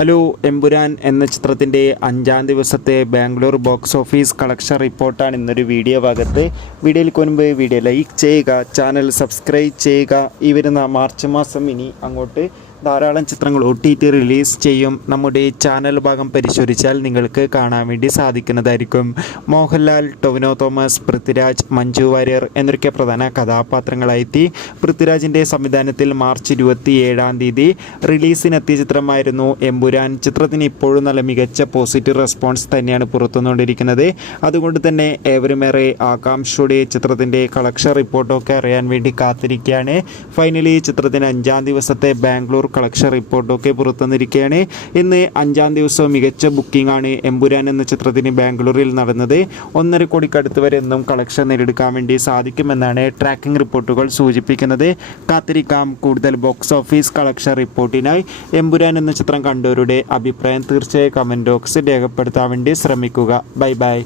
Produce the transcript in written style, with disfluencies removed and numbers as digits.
Hello, Empuraan എന്ന ചിത്രത്തിൻ്റെ 5-ാം ദിവസത്തെ ബാംഗ്ലൂർ ബോക്സ് ഓഫീസ് കളക്ഷൻ റിപ്പോർട്ടാണ് ഇന്നൊരു വീഡിയോ ഭാഗത്ത്. വീഡിയോയിൽ മുൻപ് വീഡിയോ ലൈക്ക് ചെയ്യുക, ചാനൽ സബ്സ്ക്രൈബ് ചെയ്യുക. ഈ വരുന്ന മാർച്ച് മാസം ഇനി അങ്ങോട്ട് ധാരാളം ചിത്രങ്ങൾ OTT റിലീസ് ചെയ്യും. നമ്മുടെ ചാനൽ ഭാഗം പരിശോധിച്ചാൽ നിങ്ങൾക്ക് കാണാൻ വേണ്ടി സാധിക്കുന്നതായിരിക്കും. മോഹൻലാൽ, ടൊവിനോ തോമസ്, പൃഥ്വിരാജ്, മഞ്ജു വാര്യർ എന്നൊക്കെ പ്രധാന കഥാപാത്രങ്ങളായെത്തി. പൃഥ്വിരാജിൻ്റെ സംവിധാനത്തിൽ മാർച്ച് 27-ാം തീയതി റിലീസിനെത്തിയ ചിത്രമായിരുന്നു എമ്പുരാൻ. ചിത്രത്തിന് ഇപ്പോഴും നല്ല മികച്ച പോസിറ്റീവ് റെസ്പോൺസ് തന്നെയാണ് പുറത്തുവന്നുകൊണ്ടിരിക്കുന്നത്. അതുകൊണ്ട് തന്നെ ഏവരുമേറെ ആകാംക്ഷയോടെ ചിത്രത്തിൻ്റെ കളക്ഷൻ റിപ്പോർട്ടൊക്കെ അറിയാൻ വേണ്ടി കാത്തിരിക്കുകയാണ്. ഫൈനലി ചിത്രത്തിന് 5-ാം ദിവസത്തെ ബാംഗ്ലൂർ കളക്ഷൻ റിപ്പോർട്ടൊക്കെ പുറത്തുവന്നിരിക്കുകയാണ്. ഇന്ന് 5-ാം ദിവസം മികച്ച ബുക്കിംഗ് ആണ് എമ്പുരാൻ എന്ന ചിത്രത്തിന് ബാംഗ്ലൂരിൽ നടന്നത്. 1.5 കോടിക്കടുത്ത് വരെ എന്നും കളക്ഷൻ നേടിയെടുക്കാൻ വേണ്ടി സാധിക്കുമെന്നാണ് ട്രാക്കിംഗ് റിപ്പോർട്ടുകൾ സൂചിപ്പിക്കുന്നത്. കാത്തിരിക്കാം കൂടുതൽ ബോക്സ് ഓഫീസ് കളക്ഷൻ റിപ്പോർട്ടിനായി. എമ്പുരാൻ എന്ന ചിത്രം കണ്ടവരുടെ അഭിപ്രായം തീർച്ചയായും കമൻറ്റ് ബോക്സിൽ രേഖപ്പെടുത്താൻ വേണ്ടി ശ്രമിക്കുക. Bye bye.